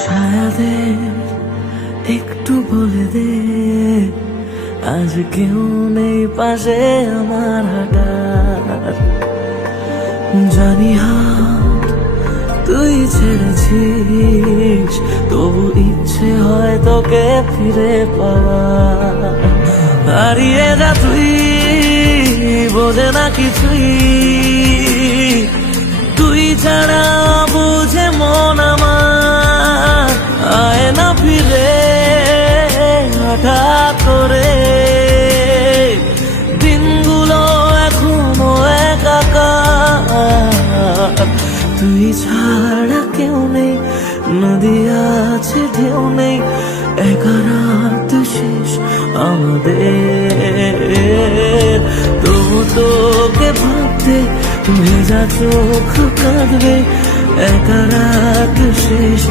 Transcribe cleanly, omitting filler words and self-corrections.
ছায়াদের একটু বলে দে, আজ কেউ নেই পাশে আমার হাঁটার। জানি হাত তুই ছেড়েছিস, তবু ইচ্ছে হয় তোকে ফিরে পাওয়ার। হারিয়ে যা তুই, বোঝে না কিছুই, তুই ছাড়া বুঝে মন আমার। আয় না ফিরে হঠাৎ করে, দিনগুলো এখনো একাকার। তুই ছাড়া কেউ নেই, নদী আছে ঢেউ নেই, একা রাত শেষ আমাদের। তবু তোকে ভাবতে ভেজা চোখ কাঁদবে, একা রাত শেষ।